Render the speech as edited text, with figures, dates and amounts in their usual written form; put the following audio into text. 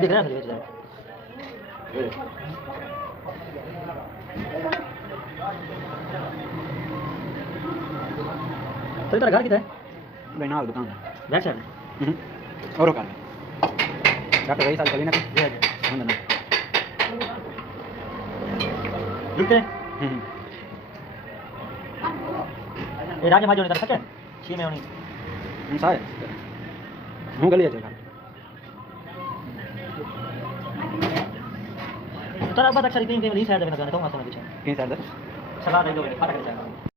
दिख रहा है मुझे जाए तो तेरा घर किधर है? भाई ना दुकान बैक साइड और कार डॉक्टर भाई साल कभी ना ये हम ना रुकते ये राजा भाई जो कर सके छी में होनी हम सारे हूँ गली है तो अब तक सारी टीम के लिए शायद मैंने तो मत समझ पीछे कहीं साइड सलाह दे दो फटा कर जाएगा